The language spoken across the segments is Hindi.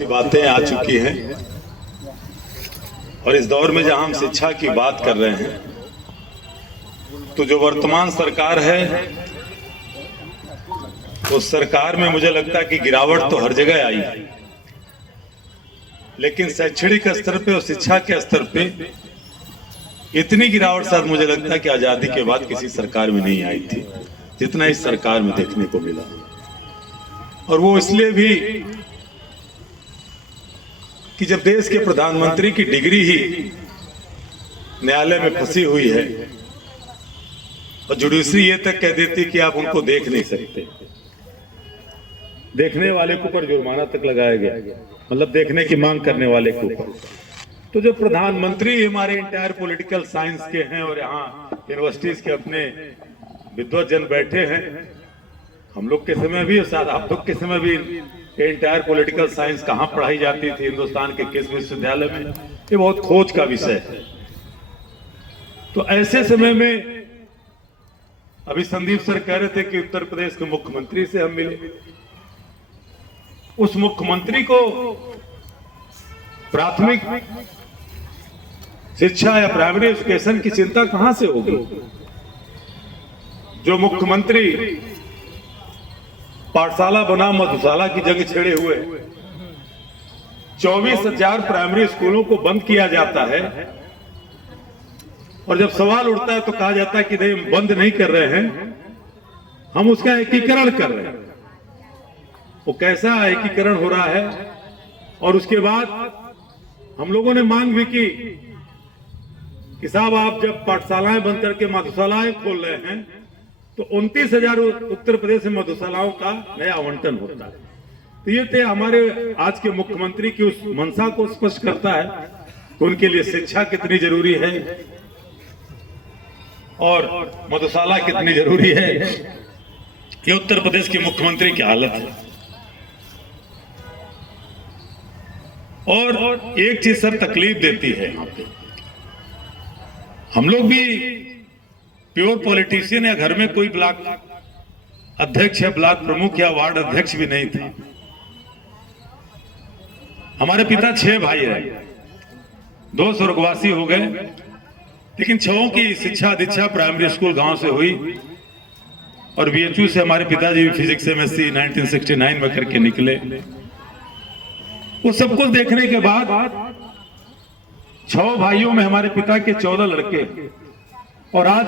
बातें आ चुकी हैं और इस दौर में जहां हम शिक्षा की बात कर रहे हैं तो जो वर्तमान सरकार है उस सरकार में मुझे लगता है कि गिरावट तो हर जगह आई है, लेकिन शैक्षणिक स्तर पे और शिक्षा के स्तर पे इतनी गिरावट शायद मुझे लगता है कि आजादी के बाद किसी सरकार में नहीं आई थी जितना इस सरकार में देखने को मिला। और वो इसलिए भी कि जब देश के प्रधानमंत्री की डिग्री ही न्यायालय में फंसी हुई है और जुडिशरी ये तक कह देती कि आप उनको देख नहीं सकते, देखने वाले के ऊपर जुर्माना तक लगाया गया, मतलब देखने की मांग करने वाले के ऊपर। तो जो प्रधानमंत्री हमारे इंटायर पॉलिटिकल साइंस के हैं और यहाँ यूनिवर्सिटीज के अपने विद्वत बैठे हैं, हम लोग के समय भी और शायद आप लोग के समय भी इंटायर पॉलिटिकल साइंस कहाँ पढ़ाई जाती थी, हिंदुस्तान के किस विश्वविद्यालय में, ये बहुत खोज का विषय है। तो ऐसे समय में अभी संदीप सर कह रहे थे कि उत्तर प्रदेश के मुख्यमंत्री से हम मिले। उस मुख्यमंत्री को प्राथमिक शिक्षा या प्राइमरी एजुकेशन की चिंता कहां से होगी? जो मुख्यमंत्री पाठशाला बना मधुशाला की जंग छेड़े हुए 24,000 प्राइमरी स्कूलों को बंद किया जाता है और जब सवाल उठता है तो कहा जाता है कि नहीं, बंद नहीं कर रहे हैं, हम उसका एकीकरण कर रहे हैं। वो कैसा एकीकरण हो रहा है? और उसके बाद हम लोगों ने मांग भी की कि साहब आप जब पाठशालाएं बंद करके मधुशालाएं खोल रहे हैं तो 29,000 उत्तर प्रदेश में मधुशालाओं का नया आवंटन होता है। तो ये थे हमारे आज के मुख्यमंत्री की उस मंशा को स्पष्ट करता है कि उनके लिए शिक्षा कितनी जरूरी है और मधुशाला कितनी जरूरी है। ये उत्तर प्रदेश के मुख्यमंत्री की हालत है। और एक चीज सर तकलीफ देती है, यहाँ पे हम लोग भी प्योर पॉलिटिशियन है, घर में कोई ब्लॉक अध्यक्ष या ब्लॉक प्रमुख या वार्ड अध्यक्ष भी नहीं था। हमारे पिता 6 भाई हैं, 2 स्वर्गवासी हो गए, लेकिन 6 की शिक्षा दीक्षा प्राइमरी स्कूल गांव से हुई और बीएचयू से हमारे पिताजी फिजिक्स एमएससी 1969 में करके निकले। वो सब कुछ देखने के बाद 6 भाइयों में हमारे पिता के 14 लड़के, और आज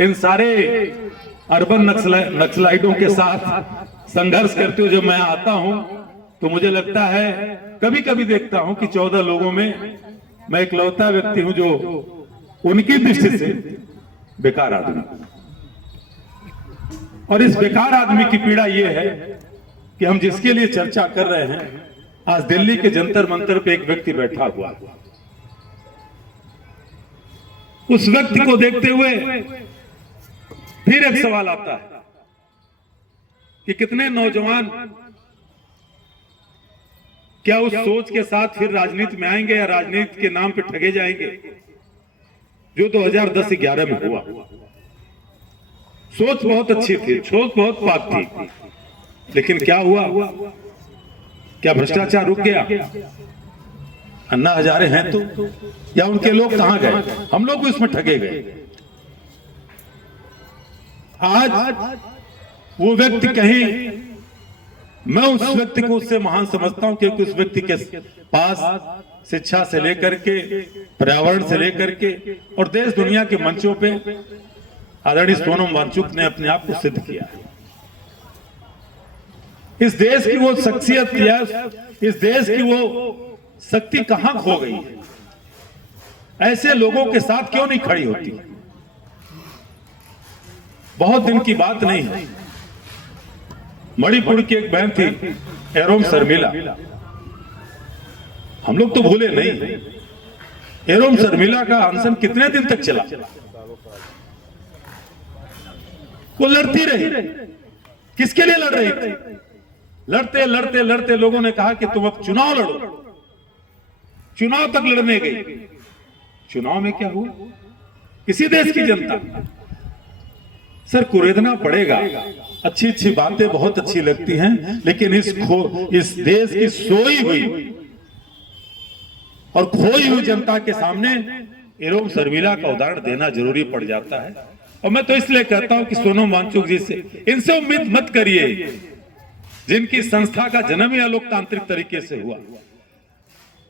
इन सारे अर्बन नक्सलाइटों के साथ संघर्ष करते हुए जब मैं आता हूं तो मुझे लगता है, कभी कभी देखता हूं कि 14 लोगों में मैं इकलौता व्यक्ति हूं जो उनकी दृष्टि से बेकार आदमी। और इस बेकार आदमी की पीड़ा यह है कि हम जिसके लिए चर्चा कर रहे हैं, आज दिल्ली के जंतर मंतर पे एक व्यक्ति बैठा हुआ, उस व्यक्ति को देखते हुए फिर एक सवाल आता है कि कितने नौजवान क्या उस सोच के साथ फिर राजनीति में आएंगे या राजनीति के नाम पे ठगे जाएंगे जो 2010-11 में हुआ। सोच बहुत अच्छी थी, सोच बहुत पाक थी, लेकिन क्या हुआ? क्या भ्रष्टाचार रुक गया? अन्ना हजारे हैं तो, या उनके लोग कहां गए? हम लोग भी उसमें ठगे गए। आज वो व्यक्ति कहीं, मैं उस व्यक्ति को उससे महान समझता हूं क्योंकि उस व्यक्ति के पास शिक्षा से लेकर के, पर्यावरण से लेकर के और देश दुनिया के मंचों पे आदरणीय सोनम वांगचुक ने अपने आप को सिद्ध किया है। इस देश की वो शख्सियत या इस देश की वो शक्ति कहां खो गई है? ऐसे लोगों के साथ क्यों नहीं खड़ी होती? बहुत दिन की बात नहीं है, मणिपुर की एक बहन थी एरोम शर्मिला, हम लोग तो भूले नहीं। एरोम शर्मिला का अनशन कितने दिन तक चला? वो लड़ती रही। किसके लिए लड़ रही थी? लड़ते लड़ते लड़ते लोगों ने कहा कि तुम अब चुनाव लड़ो। चुनाव तक लड़ने गई। चुनाव में क्या हुआ? किसी देश की जनता। सर कुरेदना पड़ेगा अच्छी अच्छी बातें बहुत अच्छी लगती हैं, लेकिन इस देश की सोई हुई और खोई हुई जनता के सामने एरोम शर्मिला का उदाहरण देना जरूरी पड़ जाता है। और मैं तो इसलिए कहता हूं कि सोनम वांगचुक जी से इनसे उम्मीद मत करिए, जिनकी संस्था का जन्म ही अलोकतांत्रिक तरीके से हुआ,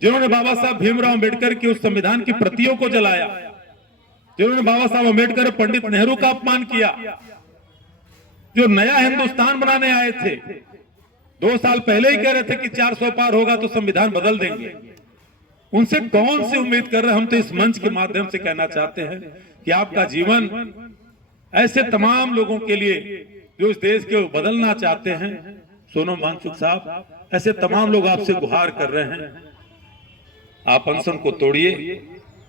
जिन्होंने बाबा साहब भीमराव अंबेडकर की उस संविधान की प्रतियों को जलाया, जिन्होंने बाबा साहब अंबेडकर और पंडित नेहरू का अपमान किया, जो नया हिंदुस्तान बनाने आए थे, 2 साल पहले ही कह रहे थे कि 400 पार होगा तो संविधान बदल देंगे। उनसे कौन सी उम्मीद कर रहे हैं? हम तो इस मंच के माध्यम से कहना चाहते हैं कि आपका जीवन ऐसे तमाम लोगों के लिए जो इस देश को बदलना चाहते हैं, सोनम वांगचुक साहब, ऐसे तमाम लोग आपसे गुहार कर रहे हैं, आप अनशन को तोड़िए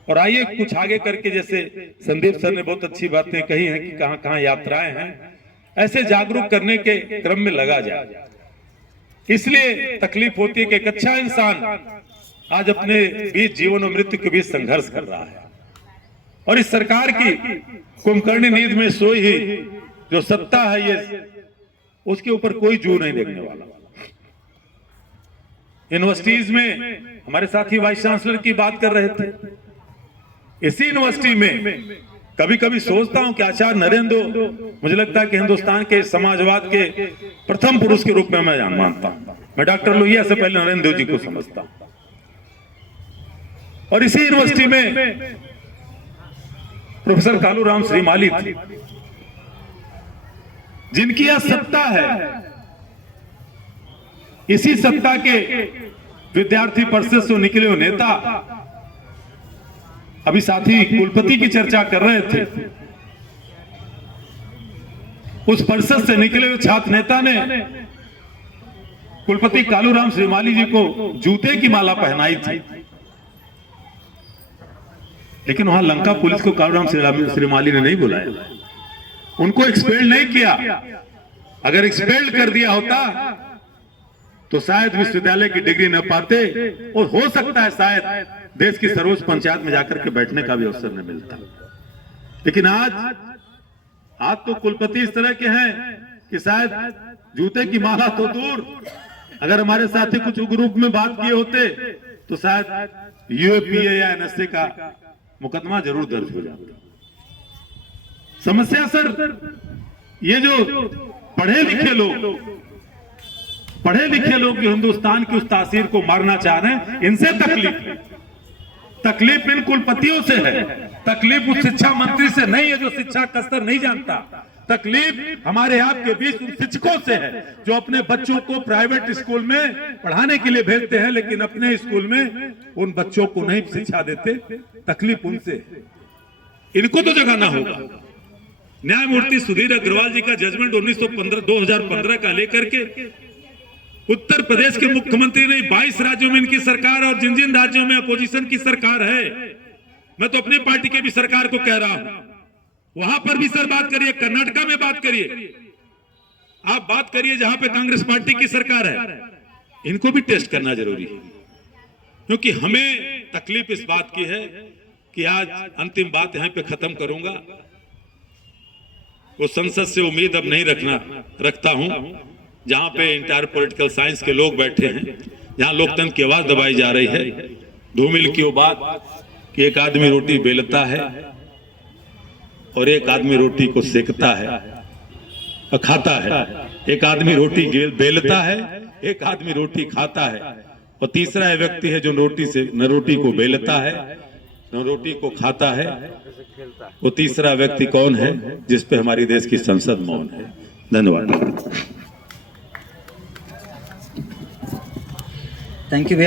और आइए कुछ आगे करके, जैसे संदीप सर ने बहुत अच्छी बातें कही हैं कि कहां कहां यात्राएं हैं, ऐसे जागरूक करने के क्रम में लगा जाए। इसलिए तकलीफ होती है कि एक अच्छा इंसान आज अपने बीच जीवन और मृत्यु के बीच संघर्ष कर रहा है, और इस सरकार की कुंभकर्णी नींद में सोई ही जो सत्ता है, ये उसके ऊपर कोई जू नहीं देखने वाला। यूनिवर्सिटीज में हमारे साथी वाइस चांसलर की बात कर रहे थे, इसी यूनिवर्सिटी में कभी कभी सोचता हूं कि आचार्य नरेंद्र, मुझे लगता है कि हिंदुस्तान के समाजवाद के प्रथम पुरुष के रूप में मैं मानता हूं। मैं डॉक्टर लोहिया से पहले नरेंद्र जी को समझता हूं, और इसी यूनिवर्सिटी में प्रोफेसर कालूराम श्रीमाली थे, जिनकी यह सत्ता है। इसी सत्ता के विद्यार्थी परिषद से निकले हुए नेता, अभी साथी कुलपति की चर्चा कर रहे थे, उस परिषद से निकले हुए छात्र नेता ने कुलपति कालूराम श्रीमाली जी को जूते की माला पहनाई थी, लेकिन वहां लंका पुलिस को कालूराम श्रीमाली ने नहीं बुलाया, उनको एक्सपेल नहीं किया। अगर एक्सपेल कर दिया होता तो शायद विश्वविद्यालय की डिग्री न पाते, और हो सकता है शायद देश की सर्वोच्च पंचायत में जाकर के बैठने का भी अवसर न मिलता। लेकिन आज तो कुलपति इस तरह के हैं कि शायद जूते की माला तो दूर, अगर हमारे साथी कुछ ग्रुप में बात किए होते तो शायद यूएपीए या एनएसए का मुकदमा जरूर दर्ज हो जाता। समस्या सर, ये जो पढ़े लिखे लोग जो हिंदुस्तान की उस तासीर को मारना चाह रहे हैं, इनसे तकलीफ इन कुलपतियों से है, तकलीफ उस शिक्षा मंत्री से नहीं है जो शिक्षा का स्तर नहीं जानता। तकलीफ हमारे आपके बीच उन शिक्षकों से है जो अपने बच्चों को प्राइवेट स्कूल में पढ़ाने के लिए भेजते हैं, लेकिन अपने स्कूल में उन बच्चों को नहीं शिक्षा देते। तकलीफ उनसे, इनको तो जगाना होगा। न्यायमूर्ति सुधीर अग्रवाल जी का जजमेंट 2015 का लेकर के उत्तर प्रदेश के मुख्यमंत्री ने 22 राज्यों में इनकी सरकार, और जिन जिन राज्यों में अपोजिशन की सरकार है, मैं तो अपनी पार्टी के भी सरकार को कह रहा हूं, वहां पर भी सर बात करिए, कर्नाटका में बात करिए, आप बात करिए जहां पे कांग्रेस पार्टी की सरकार है, इनको भी टेस्ट करना जरूरी है। क्योंकि हमें तकलीफ इस बात की है कि आज अंतिम बात यहां पे खत्म करूंगा, वो संसद से उम्मीद अब नहीं रखता हूं जहां पे इंटायर पॉलिटिकल साइंस के लोग बैठे हैं, जहां लोकतंत्र की आवाज दबाई जा रही है। धूमिल की वो बात कि एक आदमी रोटी बेलता है और एक आदमी रोटी को सेकता है और खाता है, एक आदमी रोटी बेलता है, एक आदमी रोटी खाता है, और तीसरा व्यक्ति है जो न रोटी को बेलता है न रोटी को खाता है। वो तीसरा व्यक्ति कौन है जिस पे हमारी देश की संसद मौन है। धन्यवाद। Thank you.